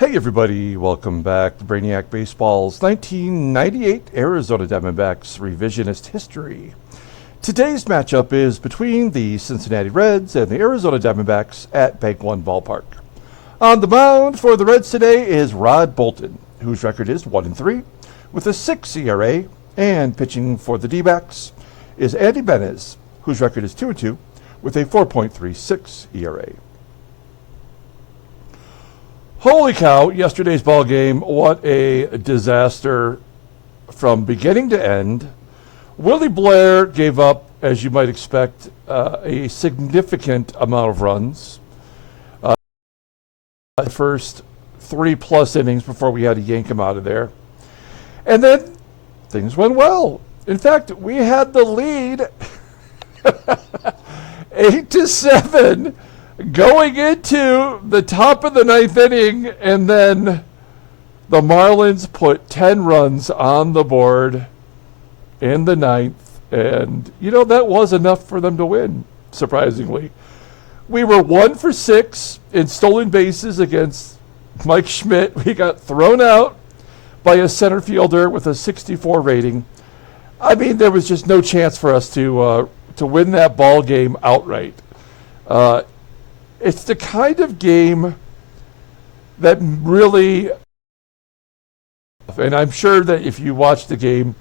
Hey everybody, welcome back to Brainiac Baseball's 1998 Arizona Diamondbacks Revisionist History. Today's matchup is between the Cincinnati Reds and the Arizona Diamondbacks at Bank One Ballpark. On the mound for the Reds today is Bolton, whose record is 1-3 with a 6 ERA, and pitching for the D-backs is Andy Benez, whose record is 2-2 with a 4.36 ERA. Holy cow, yesterday's ball game, what a disaster from beginning to end. Willie Blair gave up, as you might expect, a significant amount of runs. The first 3+ innings before we had to yank him out of there. And then things went well. In fact, we had the lead 8-7. Going into the top of the 9th inning, and then the Marlins put 10 runs on the board in the 9th. And, you know, that was enough for them to win, surprisingly. We were 1 for 6 in stolen bases against Mike Schmidt. We got thrown out by a center fielder with a 64 rating. I mean, there was just no chance for us to win that ball game outright. It's the kind of game that really, and I'm sure that if you watch the game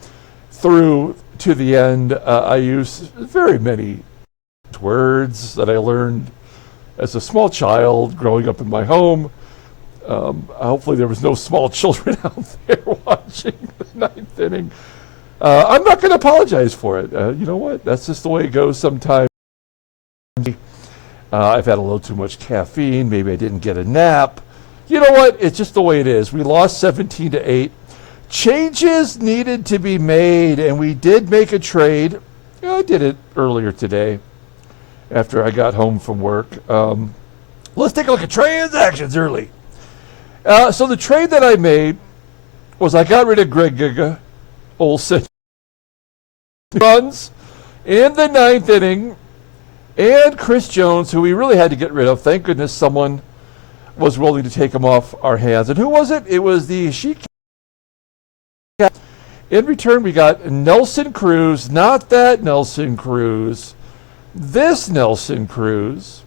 through to the end, I use very many words that I learned as a small child growing up in my home. Hopefully there was no small children out there watching the 9th inning. I'm not going to apologize for it. You know what? That's just the way it goes sometimes. I've had a little too much caffeine. Maybe I didn't get a nap. You know what? It's just the way it is. We lost 17-8. Changes needed to be made, and we did make a trade. I did it earlier today after I got home from work. Let's take a look at transactions early. So the trade that I made was I got rid of Greg Olson. Runs in the 9th inning. And Chris Jones, who we really had to get rid of. Thank goodness someone was willing to take him off our hands. And who was it? It was the Sheik. In return, we got Nelson Cruz. Not that Nelson Cruz. This Nelson Cruz,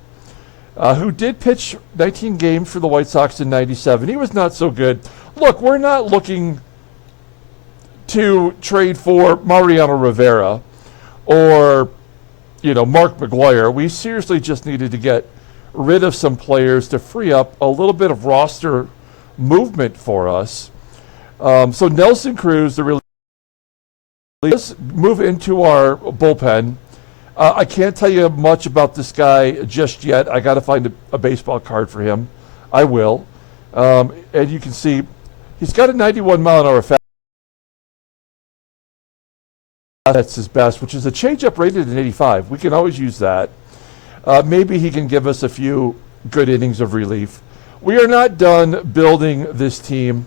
who did pitch 19 games for the White Sox in '97. He was not so good. Look, we're not looking to trade for Mariano Rivera or Mark McGwire. We seriously just needed to get rid of some players to free up a little bit of roster movement for us. So Nelson Cruz, let's move into our bullpen. I can't tell you much about this guy just yet. I got to find a baseball card for him. I will. And you can see he's got a 91-mile-an-hour fastball. That's his best, which is a changeup rated at 85. We can always use that. Maybe he can give us a few good innings of relief. We are not done building this team.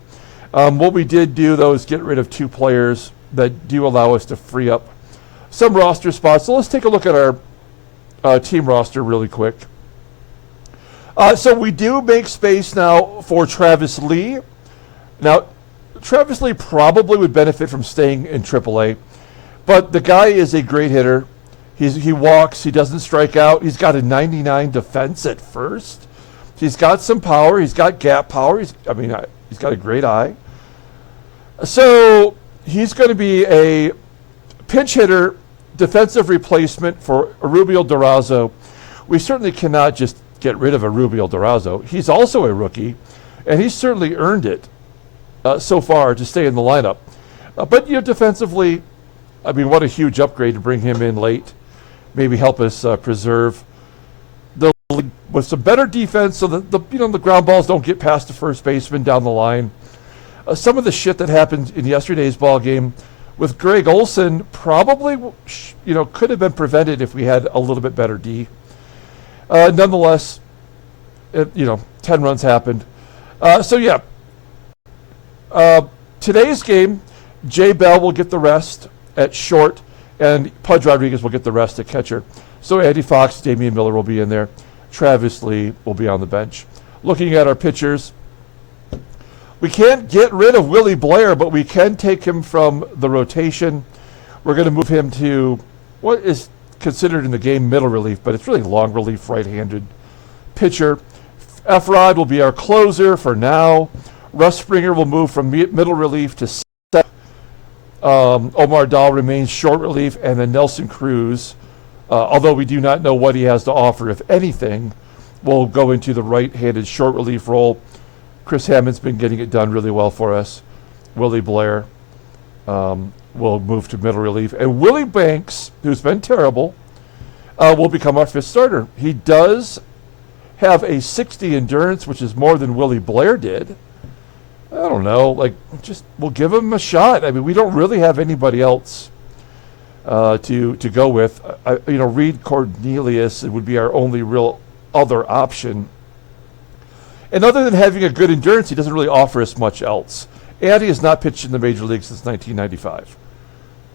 What we did do, though, is get rid of 2 players that do allow us to free up some roster spots. So let's take a look at our team roster really quick. So we do make space now for Travis Lee. Now, Travis Lee probably would benefit from staying in AAA. But the guy is a great hitter. He walks. He doesn't strike out. He's got a 99 defense at first. He's got some power. He's got gap power. He's got a great eye. So he's going to be a pinch hitter, defensive replacement for Erubiel DURAZO. We certainly cannot just get rid of Erubiel DURAZO. He's also a rookie, and he's certainly earned it so far to stay in the lineup. But defensively, what a huge upgrade to bring him in late. Maybe help us preserve the league with some better defense so that the ground balls don't get past the first baseman down the line. Some of the shit that happened in yesterday's ball game with Greg Olson probably could have been prevented if we had a little bit better D. Nonetheless, 10 runs happened. Today's game, Jay Bell will get the rest at short, and Pudge Rodriguez will get the rest at catcher. So Andy Fox, Damian Miller will be in there. Travis Lee will be on the bench. Looking at our pitchers, We can't get rid of Willie Blair, but we can take him from the rotation. We're going to move him to what is considered in the game middle relief, but it's really long relief, right-handed pitcher. Efrod will be our closer for now. Russ Springer will move from middle relief to set. Omar Dahl remains short relief, and then Nelson Cruz, although we do not know what he has to offer, if anything, will go into the right-handed short relief role. Chris Hammond's been getting it done really well for us. Willie Blair will move to middle relief. And Willie Banks, who's been terrible, will become our fifth starter. He does have a 60 endurance, which is more than Willie Blair did. I don't know, we'll give him a shot. I mean, we don't really have anybody else to go with. Reed Cornelius would be our only real other option. And other than having a good endurance, he doesn't really offer us much else. Andy has not pitched in the major league since 1995,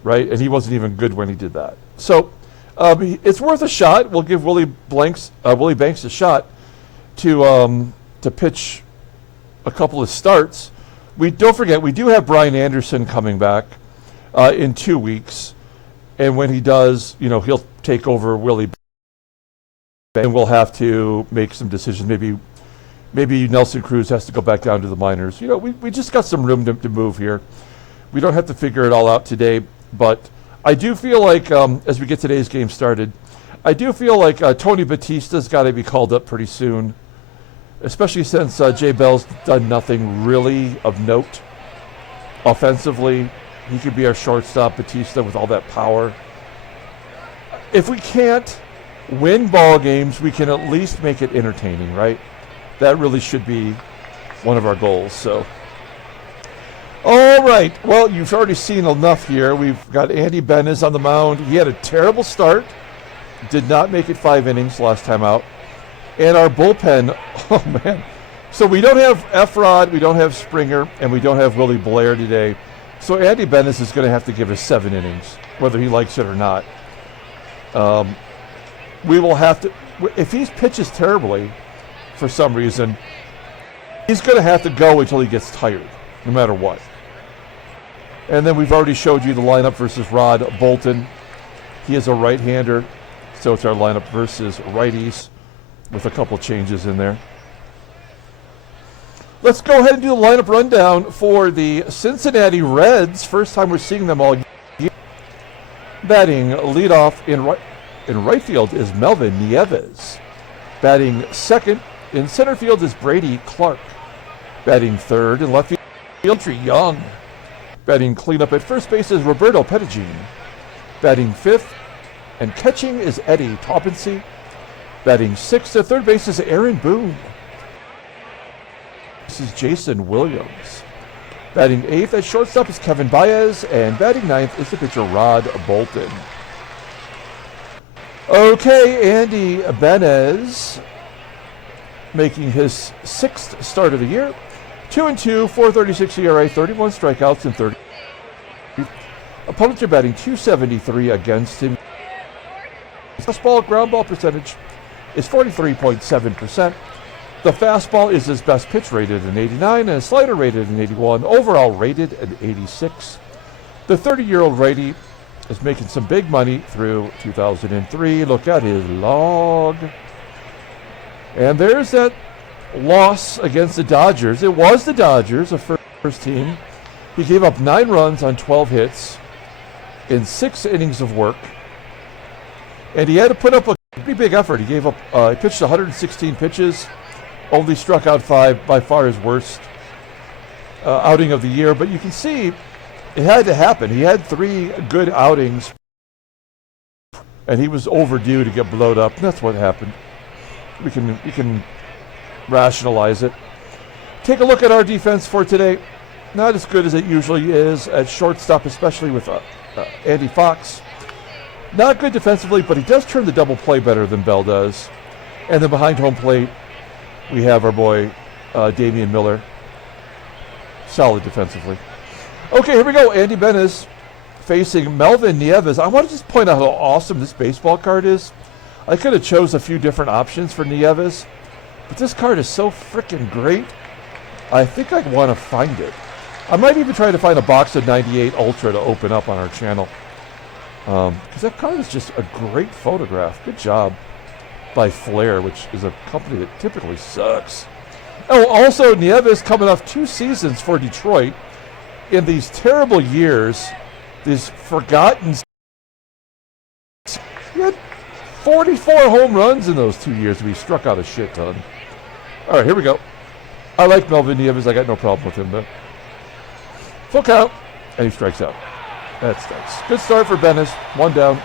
right? And he wasn't even good when he did that. So it's worth a shot. We'll give Willie Banks a shot to pitch a couple of starts. Don't forget, we do have Brian Anderson coming back in 2 weeks. And when he does, he'll take over Willie Banks, and we'll have to make some decisions. Maybe Nelson Cruz has to go back down to the minors. We just got some room to move here. We don't have to figure it all out today, but I do feel like, as we get today's game started, I do feel like Tony Batista's got to be called up pretty soon, especially since Jay Bell's done nothing really of note offensively. He could be our shortstop, Batista, with all that power. If we can't win ball games, we can at least make it entertaining, right? That really should be one of our goals. So, all right. Well, you've already seen enough here. We've got Andy Benez on the mound. He had a terrible start. Did not make it 5 innings last time out. And our bullpen, oh, man. So we don't have Efrod, we don't have Springer, and we don't have Willie Blair today. So Andy Benez is going to have to give us 7 innings, whether he likes it or not. We will have to, if he pitches terribly for some reason, he's going to have to go until he gets tired, no matter what. And then we've already showed you the lineup versus Rod Bolton. He is a right-hander, so it's our lineup versus righties with a couple changes in there. Let's go ahead and do the lineup rundown for the Cincinnati Reds. First time we're seeing them all year. Batting leadoff in right field is Melvin NIEVES. Batting second in center field is Brady Clark. Batting third in left field, Dmitri Young. Batting cleanup at first base is Roberto PETAGINE. Batting fifth and catching is Eddie TAUBENSEE. Batting sixth at third base is Aaron Boone. This is Jason Williams. Batting eighth at shortstop is Kevin BAEZ, and batting ninth is the pitcher Rod Bolton. Okay, Andy Benez making his 6th start of the year. 2-2, 4.36 ERA, 31 strikeouts, and 30. Opponents are batting .273 against him. Fastball ground ball percentage is 43.7%. The fastball is his best pitch, rated an 89, and his slider rated an 81, overall rated an 86. The 30-year-old righty is making some big money through 2003. Look at his log. And there's that loss against the Dodgers. It was the Dodgers, a first team. He gave up 9 runs on 12 hits in 6 innings of work. And he had to put up a pretty big effort. He pitched 116 pitches, only struck out 5, by far his worst outing of the year. But you can see it had to happen. He had 3 good outings, and he was overdue to get blowed up. And that's what happened. We can rationalize it. Take a look at our defense for today. Not as good as it usually is at shortstop, especially with Andy Fox. Not good defensively, but he does turn the double play better than Bell does. And then behind home plate, we have our boy Damian Miller. Solid defensively. Okay, here we go. Andy Benez facing Melvin NIEVES. I want to just point out how awesome this baseball card is. I could have chose a few different options for NIEVES, but this card is so freaking great. I think I want to find it. I might even try to find a box of 98 Ultra to open up on our channel. Because that card is just a great photograph. Good job by Flair, which is a company that typically sucks. Oh, also NIEVES coming off 2 seasons for Detroit in these terrible years, these forgotten. He had 44 home runs in those 2 years to be struck out a shit ton. All right, here we go. I like Melvin NIEVES. I got no problem with him, though. Full count, and he strikes out. That's nice. Good start for Bennis. 1 down.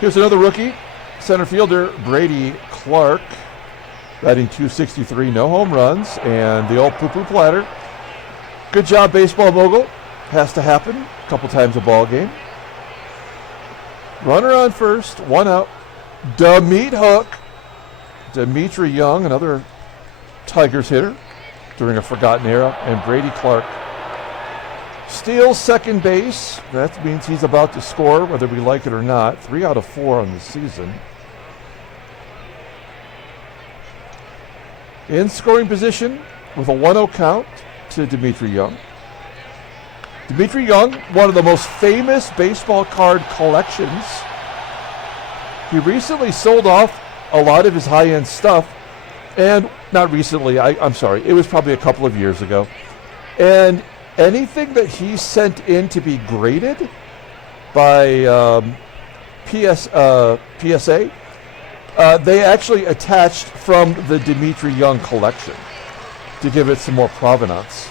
Here's another rookie, center fielder Brady Clark, batting .263, no home runs, and the old poo-poo platter. Good job, baseball mogul. Has to happen a couple times a ball game. Runner on first, 1 out. Meat hook. Dmitri Young, another Tigers hitter during a forgotten era, and Brady Clark steals second base. That means he's about to score, whether we like it or not. 3 out of 4 on the season. In scoring position with a 1-0 count to Dmitri Young. Dmitri Young, one of the most famous baseball card collections. He recently sold off a lot of his high-end stuff, and not recently, I'm sorry, it was probably a couple of years ago. And anything that he sent in to be graded by PSA, they actually attached from the Dmitri Young collection to give it some more provenance.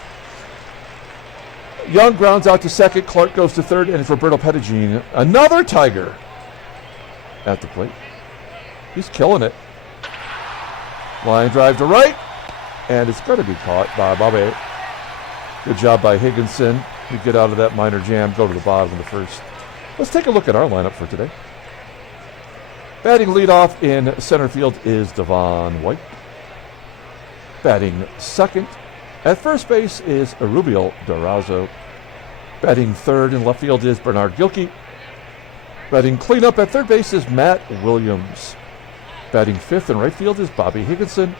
Young grounds out to second, Clark goes to third, and it's Roberto PETAGINE, another Tiger, at the plate. He's killing it. Line drive to right, and it's going to be caught by Bobby. Good job by Higginson. We get out of that minor jam, go to the bottom of the first. Let's take a look at our lineup for today. Batting leadoff in center field is Devon White. Batting second at first base is Erubiel DURAZO. Batting third in left field is Bernard GILKEY. Batting cleanup at third base is Matt Williams. Batting fifth in right field is Bobby Higginson.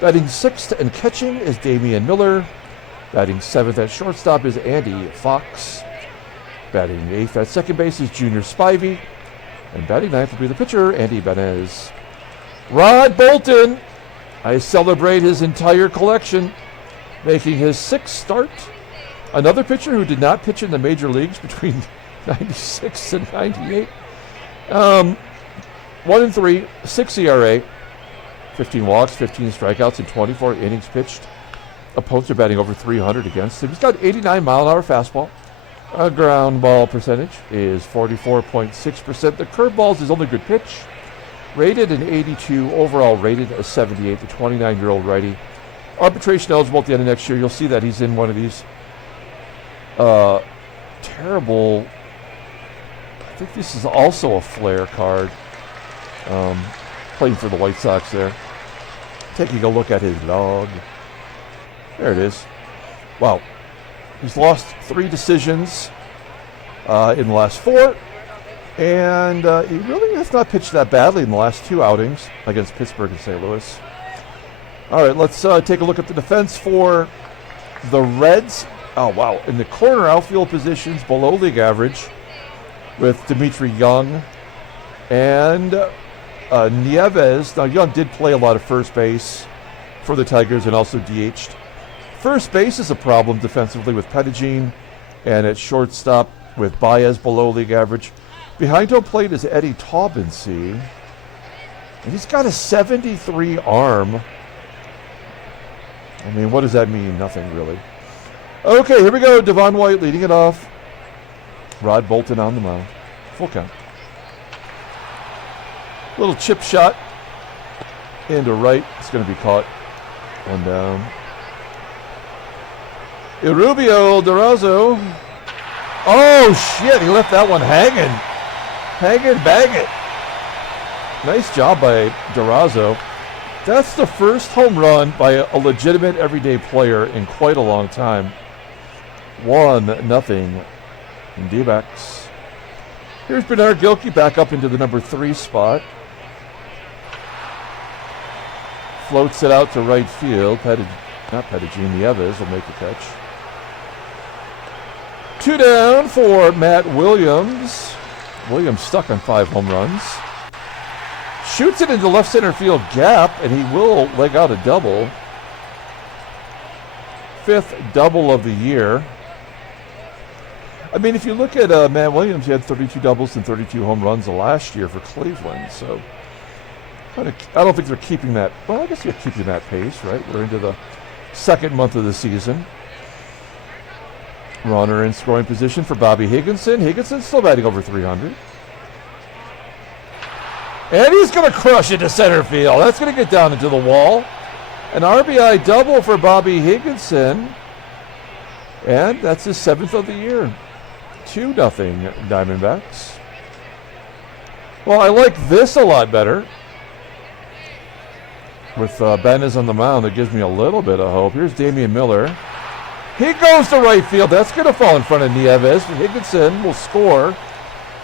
Batting sixth and catching is Damian Miller. Batting seventh at shortstop is Andy Fox. Batting eighth at second base is Junior Spivey. And batting ninth will be the pitcher, Andy Benez. Rod Bolton, I celebrate his entire collection, making his sixth start. Another pitcher who did not pitch in the major leagues between 96 and 98. 1-3, 6 ERA, 15 walks, 15 strikeouts, and 24 innings pitched. Opponents are batting over 300 against him. He's got 89-mile-an-hour fastball. Ground ball percentage is 44.6%. The curveball is his only good pitch. Rated an 82, overall rated a 78. The 29-year-old righty. Arbitration eligible at the end of next year. You'll see that he's in one of these terrible. I think this is also a Flair card. Playing for the White Sox there. Taking a look at his log. There it is. Wow. He's lost 3 decisions in the last 4. And he really has not pitched that badly in the last 2 outings against Pittsburgh and St. Louis. All right, let's take a look at the defense for the Reds. Oh, wow. In the corner outfield positions, below league average with Dmitri Young and NIEVES. Now, Young did play a lot of first base for the Tigers and also DH'd. First base is a problem defensively with PETAGINE, and at shortstop with BAEZ below league average. Behind home plate is Eddie TAUBENSEE, and he's got a 73 arm. I mean, what does that mean? Nothing really. Okay, here we go. Devon White leading it off. Rod Bolton on the mound. Full count. Little chip shot into right. It's going to be caught. 1 down. Erubiel DURAZO. Oh, shit. He left that one hanging. Hanging, bang it. Nice job by DURAZO. That's the first home run by a legitimate everyday player in quite a long time. 1-0. D-backs. Here's Bernard GILKEY back up into the number 3 spot. Floats it out to right field. Not PETAGINE, NIEVES will make the catch. 2 down for Matt Williams. Williams stuck on 5 home runs. Shoots it into left center field gap, and he will leg out a double. 5th double of the year. I mean, if you look at Matt Williams, he had 32 doubles and 32 home runs last year for Cleveland. So I don't think they're keeping that. Well, I guess you're keeping that pace, right? We're into the 2nd month of the season. Runner in scoring position for Bobby Higginson. Higginson's still batting over 300. And he's going to crush it to center field. That's going to get down into the wall. An RBI double for Bobby Higginson. And that's his 7th of the year. 2-0 Diamondbacks. Well, I like this a lot better. With BAEZ on the mound, that gives me a little bit of hope. Here's Damian Miller. He goes to right field. That's going to fall in front of NIEVES. Higginson will score,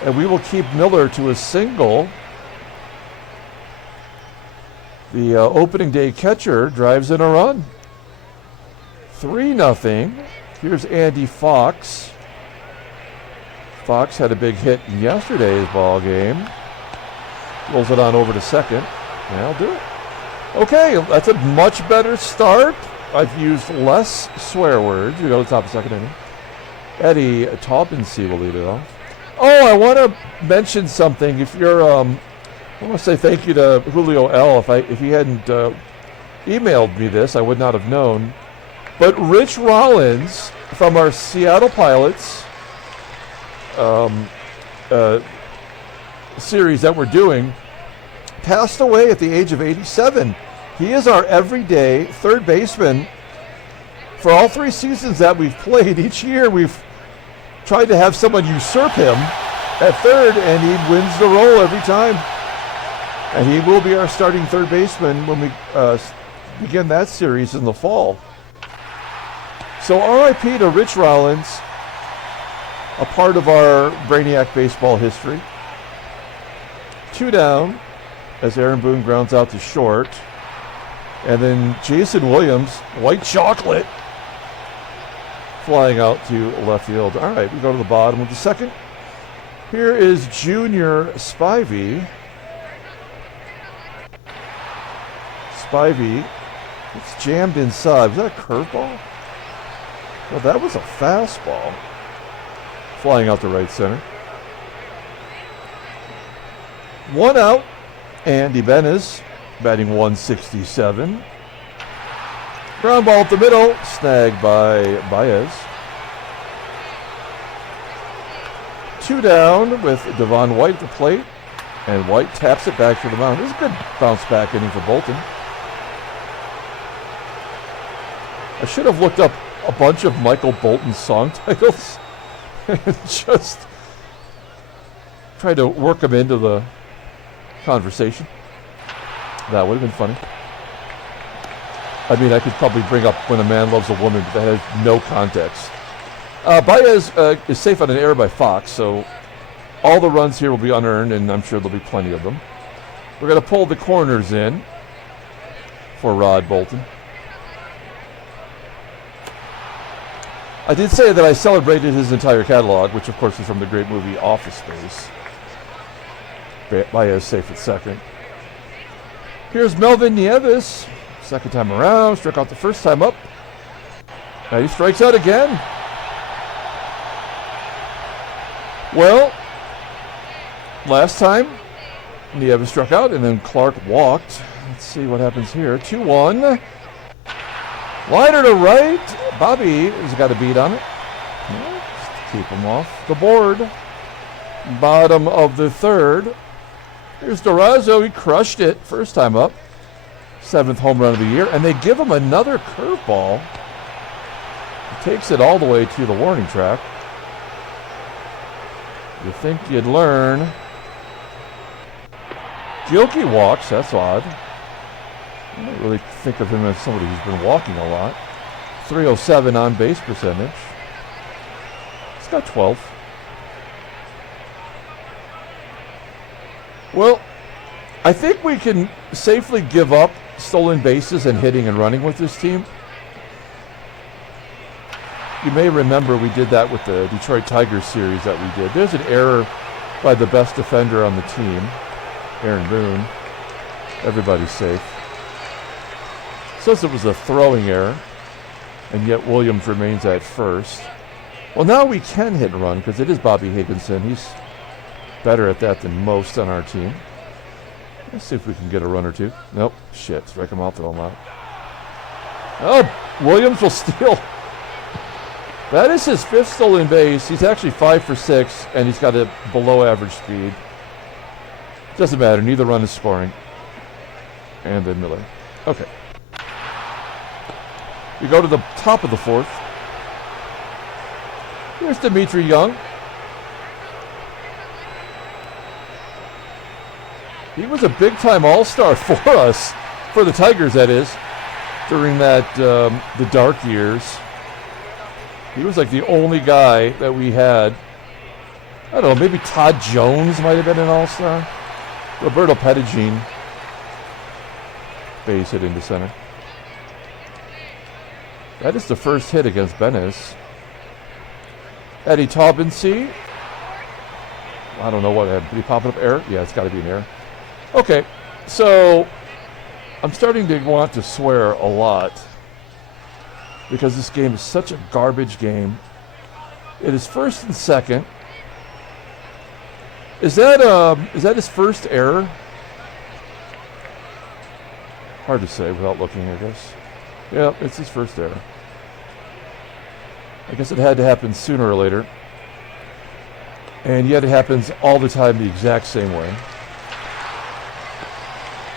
and we will keep Miller to a single. The opening day catcher drives in a run. 3-0. Here's Andy Fox. Fox had a big hit in yesterday's ball game. Rolls it on over to second. And I'll do it. Okay, that's a much better start. I've used less swear words. We go to the top of the 2nd inning. Eddie TAUBENSEE will lead it off. Oh, I want to mention something. If you're, I want to say thank you to Julio L. If he hadn't emailed me this, I would not have known. But Rich Rollins from our Seattle Pilots series that we're doing passed away at the age of 87. He is our everyday third baseman. For all 3 seasons that we've played, each year we've tried to have someone usurp him at third, and he wins the role every time. And he will be our starting third baseman when we begin that series in the fall. So RIP to Rich Rollins, a part of our Brainiac baseball history. 2 down as Aaron Boone grounds out to short. And then Jason Williams, white chocolate, flying out to left field. All right, we go to the bottom of the 2nd. Here is Junior Spivey. Spivey, it's jammed inside. Was that a curveball? Well, that was a fastball. Flying out to right center. 1 out. Andy BAEZ batting 167. Ground ball up the middle, snagged by BAEZ. 2 down with Devon White at the plate, and White taps it back to the mound. This is a good bounce back inning for Bolton. I should have looked up a bunch of Michael Bolton song titles and just tried to work them into the conversation. That would have been funny. I mean, I could probably bring up When a Man Loves a Woman, but that has no context. BAEZ is safe on an error by Fox, so all the runs here will be unearned, and I'm sure there'll be plenty of them. We're going to pull the corners in for Rod Bolton. I did say that I celebrated his entire catalog, which of course is from the great movie Office Space. BAEZ safe at second. Here's Melvin NIEVES. 2nd time around, struck out the 1st time up. Now he strikes out again. Well, last time NIEVES struck out and then Clark walked. Let's see what happens here. 2-1. Liner to right. Bobby has got a beat on it. Just keep him off the board. Bottom of the 3rd. Here's DURAZO. He crushed it 1st time up. 7th home run of the year. And they give him another curveball. He takes it all the way to the warning track. You think you'd learn. GILKEY walks. That's odd. I don't really think of him as somebody who's been walking a lot. 307 on base percentage. He's got 12. Well, I think we can safely give up stolen bases and hitting and running with this team. You may remember we did that with the Detroit Tigers series that we did. There's an error by the best defender on the team, Aaron Boone. Everybody's safe. Says it was a throwing error, and yet Williams remains at first. Well, now we can hit and run because it is Bobby Higginson. He's better at that than most on our team. Let's see if we can get a run or two. Nope. Shit. Strike him out, throw him out. Oh, Williams will steal. That is his 5th stolen base. He's actually 5 for 6, and he's got a below average speed. Doesn't matter. Neither run is scoring. And then Miller. Okay. We go to the top of the 4th. Here's Dmitri Young. He was a big-time all-star for us, for the Tigers, that is, during that the dark years. He was like the only guy that we had. I don't know, maybe Todd Jones might have been an all-star. Roberto PETAGINE. Base hit into center. That is the first hit against BAEZ. Eddie TAUBENSEE. I don't know what. Did he pop up error? Yeah, it's got to be an error. Okay, so I'm starting to want to swear a lot because this game is such a garbage game. It is 1st and 2nd. Is that his first error? Hard to say without looking, I guess. Yeah, it's his first error. I guess it had to happen sooner or later. And yet it happens all the time the exact same way.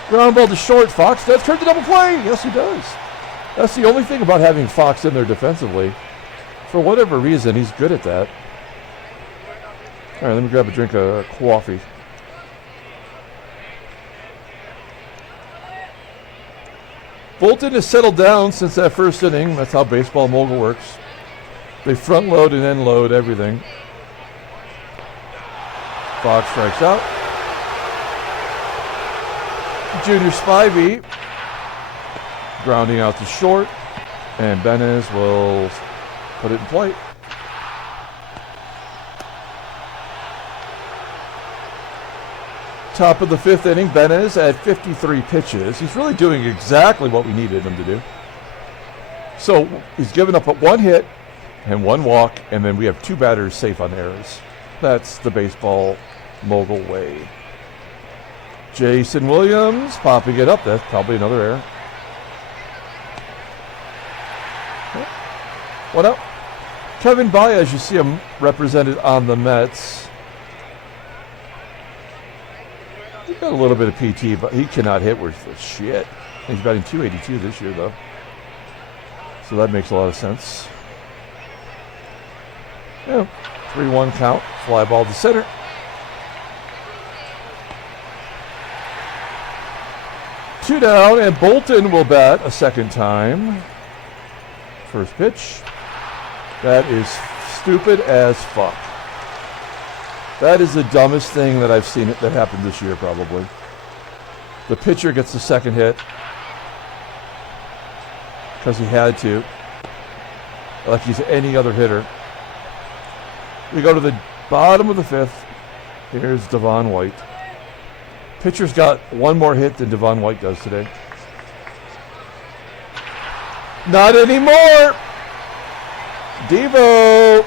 Ground ball to short. Fox does turn to double play. Yes, he does. That's the only thing about having Fox in there defensively. For whatever reason, he's good at that. All right, let me grab a drink of coffee. Bolton has settled down since that first inning. That's how baseball mogul works. They front load and end load everything. Fox strikes out. Junior Spivey grounding out to short, and BAEZ will put it in play. Top of the 5th inning, BAEZ at 53 pitches. He's really doing exactly what we needed him to do. So he's given up 1 hit and 1 walk, and then we have 2 batters safe on errors. That's the baseball mogul way. Jason Williams popping it up. That's probably another error. What up? Kevin Baez, you see him represented on the Mets. He got a little bit of PT, but he cannot hit worth the shit. He's batting .282 this year, though. So that makes a lot of sense. Yeah, 3-1 count. Fly ball to center. Two down, and Bolton will bat a second time. First pitch. That is stupid as fuck. That is the dumbest thing that I've seen that happened this year, probably. The pitcher gets the second hit because he had to, like he's any other hitter. We go to the bottom of the 5th. Here's Devon White. Pitcher's got 1 more hit than Devon White does today. Not anymore! Devo!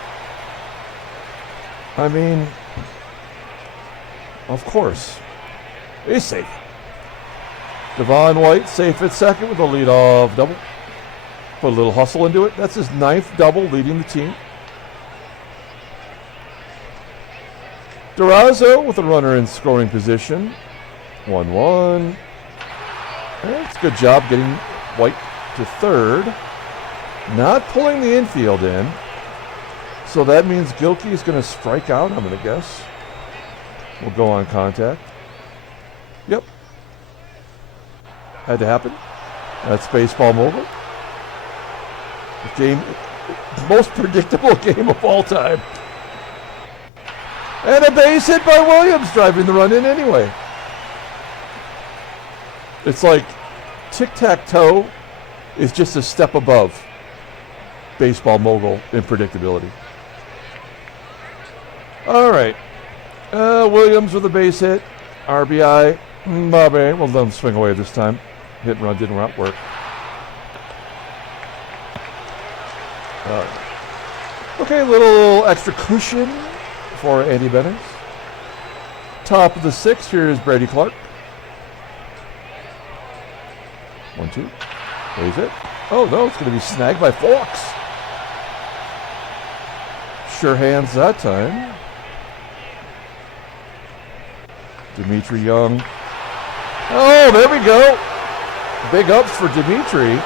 I mean, of course. He's safe. Devon White safe at second with a leadoff double. Put a little hustle into it. That's his 9th double, leading the team. DURAZO with a runner in scoring position. 1-1. That's a good job getting White to third. Not pulling the infield in. So that means GILKEY is going to strike out, I'm going to guess. We'll go on contact. Yep. Had to happen. That's baseball mogul. The game, most predictable game of all time. And a base hit by Williams, driving the run in anyway. It's like tic-tac-toe is just a step above. baseball mogul in predictability. All right. Williams with a base hit. RBI. Bobby. We'll let him swing away this time. Hit and run didn't work. Okay, a little extra cushion for Andy Bennett. Top of the 6th, here's Brady Clark. 1-2. Plays it. Oh, no, it's going to be snagged by Fox. Sure hands that time. Dmitri Young. Oh, there we go. Big ups for Dmitri.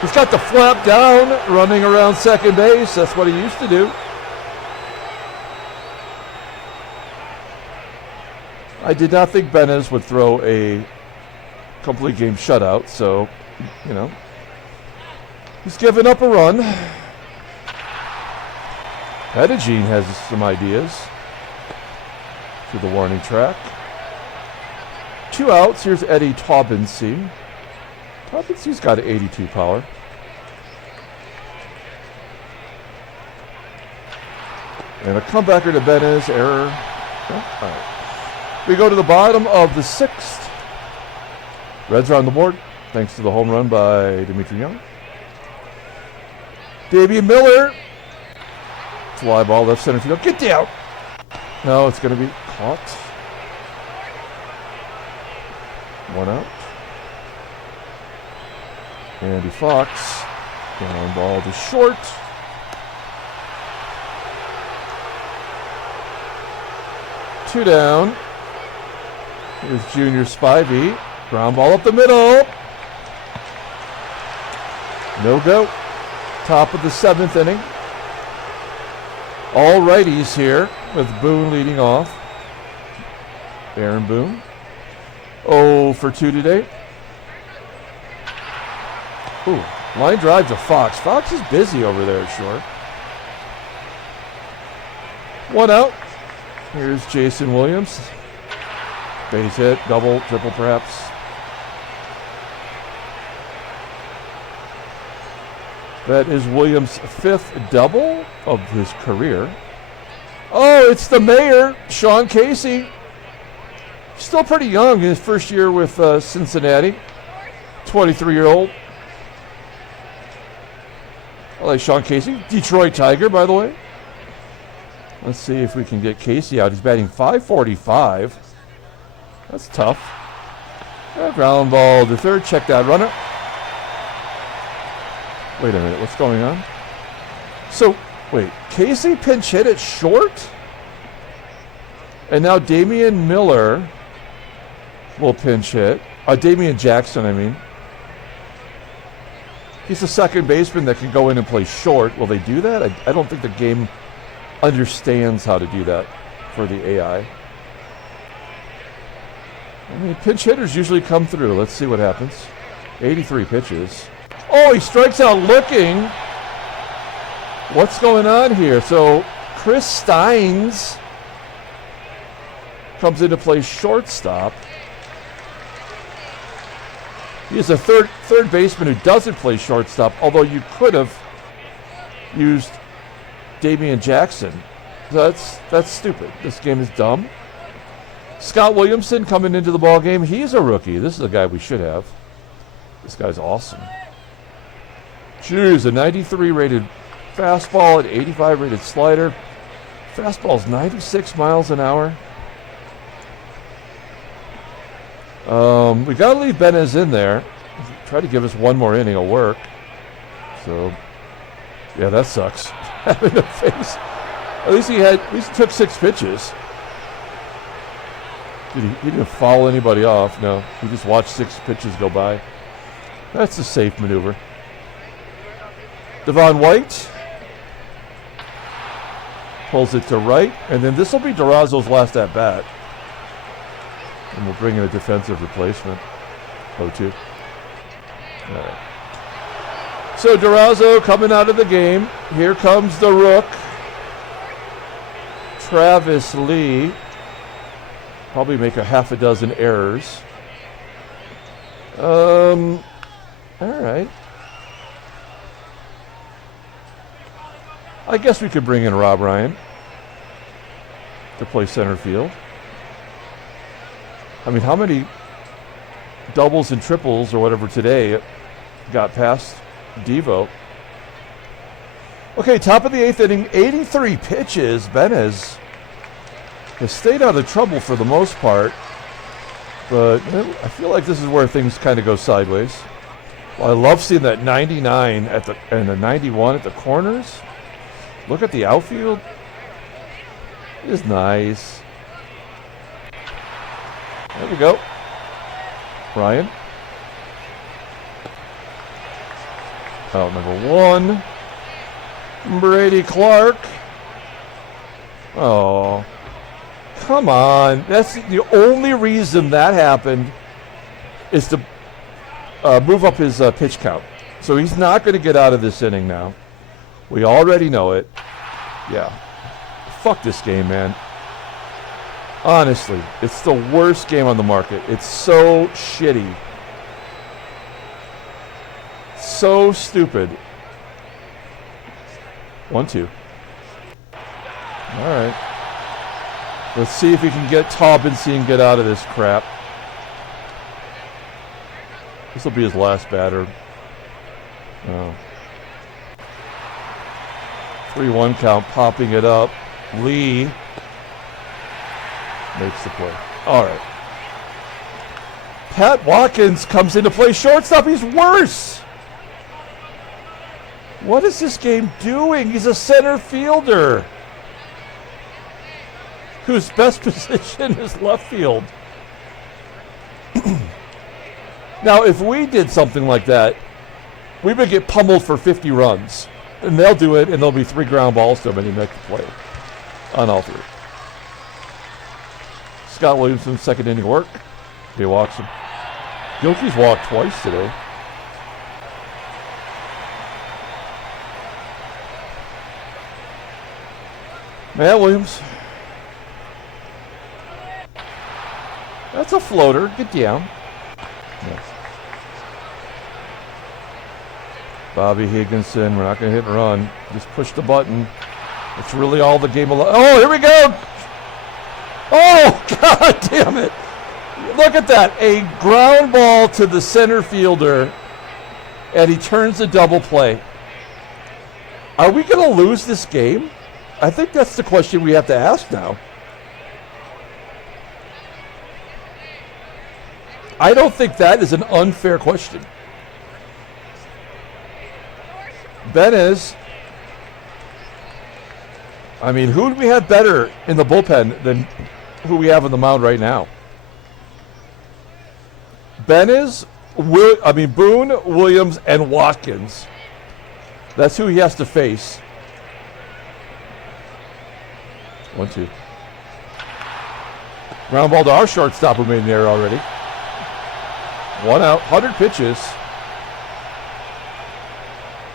He's got the flap down, running around second base. That's what he used to do. I did not think Benez would throw a complete game shutout, so, you know, he's given up a run. PETAGINE has some ideas to the warning track. 2 outs. Here's Eddie TAUBENSEE. TAUBENSEE's got an 82 power. And a comebacker to Benez. Error. Oh, all right. We go to the bottom of the 6th. Reds are on the board, thanks to the home run by Dmitri Young. Damian Miller. Fly ball, left center field. Get down! No, it's going to be caught. 1 out. Andy Fox. Down ball to short. Two down. Here's Junior Spivey. Ground ball up the middle. No go. Top of the 7th inning. All righties here with Boone leading off. Aaron Boone. 0 for 2 today. Ooh, line drive to Fox. Fox is busy over there at short. 1 out. Here's Jason Williams. Base hit, double, triple perhaps. That is Williams' 5th double of his career. Oh, it's the mayor, Sean Casey. Still pretty young in his first year with Cincinnati. 23-year-old. I like Sean Casey. Detroit Tiger, by the way. Let's see if we can get Casey out. He's batting .545. That's tough. Ground ball to third. Check that runner. Wait a minute. What's going on? So, wait. Casey pinch hit at short? And now Damian Miller will pinch hit. Damian Jackson, I mean. He's a second baseman that can go in and play short. Will they do that? I don't think the game understands how to do that for the AI. I mean, pinch hitters usually come through. Let's see what happens. 83 pitches. Oh, he strikes out looking. What's going on here? So Chris Steins comes in to play shortstop. He is a third baseman who doesn't play shortstop, although you could have used Damian Jackson. That's stupid. This game is dumb. Scott Williamson coming into the ball game. He's a rookie. This is a guy we should have. This guy's awesome. Jeez, a 93 rated fastball, an 85 rated slider. Fastball's 96 miles an hour. We got to leave Benez in there. Try to give us one more inning of work. So, yeah, that sucks. In the face. At least he took 6 pitches. He didn't foul anybody off. No, he just watched 6 pitches go by. That's a safe maneuver. Devon White pulls it to right, and then this will be DURAZO's last at bat. And we'll bring in a defensive replacement. 0-2. All right. So DURAZO coming out of the game. Here comes the rook. Travis Lee. Probably make a half a dozen errors. All right. I guess we could bring in Rob Ryan to play center field. I mean, how many doubles and triples or whatever today got past Devo? Okay, top of the 8th inning, 83 pitches. Benez has stayed out of trouble for the most part, but I feel like this is where things kind of go sideways. Well, I love seeing that 99 and the 91 at the corners. Look at the outfield. It is nice. There we go. Ryan. Out number 1. Brady Clark. Oh, come on. That's the only reason that happened, is to move up his pitch count. So he's not going to get out of this inning now. We already know it. Yeah. Fuck this game, man. Honestly, it's the worst game on the market. It's so shitty. So stupid. 1-2. All right. Let's see if we can get TAUBENSEE and get out of this crap. This will be his last batter. Oh. 3-1 count, popping it up. Lee makes the play. All right. Pat Watkins comes into play shortstop. He's worse. What is this game doing? He's a center fielder whose best position is left field. Now, if we did something like that, we would get pummeled for 50 runs. And they'll do it, and there'll be 3 ground balls to him, and he makes the play on all 3. Scott Williamson, second inning work. He walks him. Gilkey's walked twice today. Matt Williams. That's a floater. Get down. Yes. Bobby Higginson. We're not going to hit and run. Just push the button. It's really all the game. Oh, here we go. Oh, God damn it. Look at that. A ground ball to the center fielder, and he turns a double play. Are we going to lose this game? I think that's the question we have to ask now. I don't think that is an unfair question. Benez, I mean, who do we have better in the bullpen than who we have on the mound right now? Benez, Boone, Williams, and Watkins. That's who he has to face. 1-2. Ground ball to our shortstop who made an error already. 1 out, 100 pitches.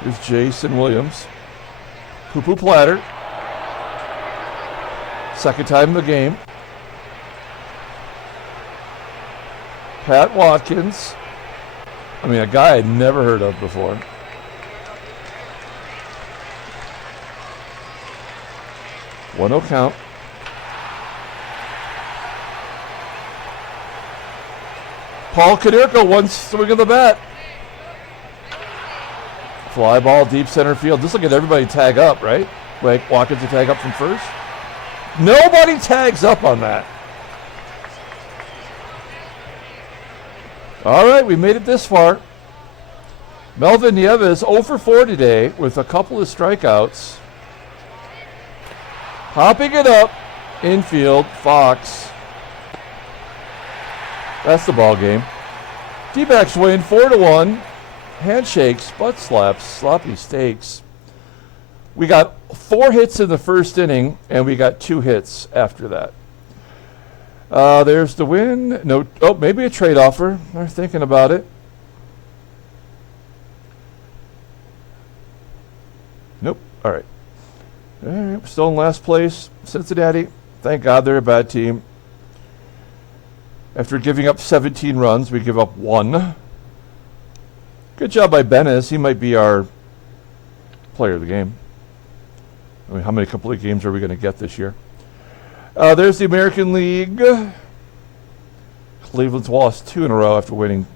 Here's Jason Williams. Poo-poo platter. Second time in the game. Pat Watkins. I mean, a guy I'd never heard of before. One 0 count. Paul Konerko, one swing of the bat. Fly ball, deep center field. Just look at everybody tag up, right? Like Watkins to tag up from first. Nobody tags up on that. All right, we made it this far. Melvin NIEVES 0 for 4 today with a couple of strikeouts. Popping it up, infield, Fox. That's the ball game. D-backs win 4-1. Handshakes, butt slaps, sloppy steaks. We got 4 hits in the first inning, and we got 2 hits after that. There's the win. No, oh, maybe a trade offer. They're thinking about it. Nope. All right. All right, we're still in last place. Cincinnati, thank God they're a bad team. After giving up 17 runs, we give up 1. Good job by Benez. He might be our player of the game. I mean, how many complete games are we going to get this year? There's the American League. Cleveland's lost 2 in a row after winning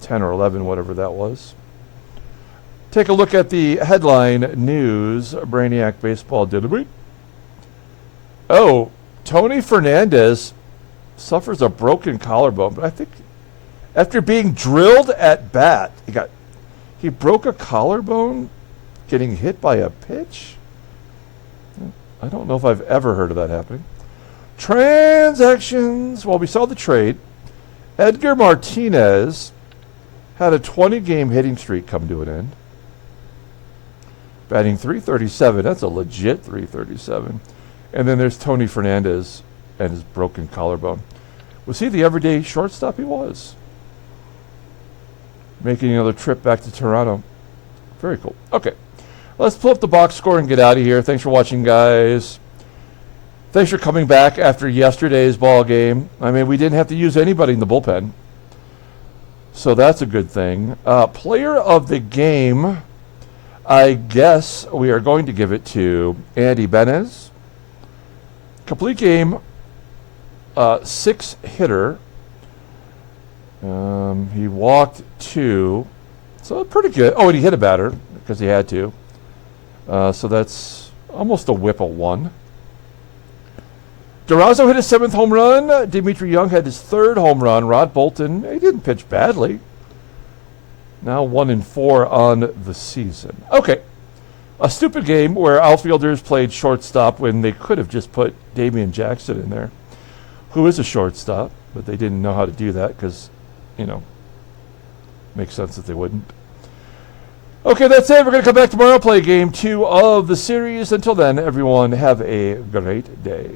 10 or 11, whatever that was. Take a look at the headline news. Brainiac Baseball did. Oh, Tony Fernandez suffers a broken collarbone, but I think after being drilled at bat, he broke a collarbone getting hit by a pitch. I don't know if I've ever heard of that happening. Transactions. Well, we saw the trade. Edgar Martinez had a 20-game hitting streak come to an end. Batting .337. That's a legit .337. And then there's Tony Fernandez and his broken collarbone. Was he the everyday shortstop? He was. Making another trip back to Toronto. Very cool. Okay. Let's pull up the box score and get out of here. Thanks for watching, guys. Thanks for coming back after yesterday's ball game. I mean, we didn't have to use anybody in the bullpen. So that's a good thing. Player of the game, I guess we are going to give it to Andy Benez. Complete game, 6-hitter. He walked 2. So pretty good. Oh, and he hit a batter because he had to. So that's almost a whip of 1. DURAZO hit his 7th home run. Dmitri Young had his 3rd home run. Rod Bolton, he didn't pitch badly. Now 1-4 on the season. Okay. A stupid game where outfielders played shortstop when they could have just put Damian Jackson in there, who is a shortstop, but they didn't know how to do that because, makes sense that they wouldn't. Okay, that's it. We're going to come back tomorrow, play game 2 of the series. Until then, everyone, have a great day.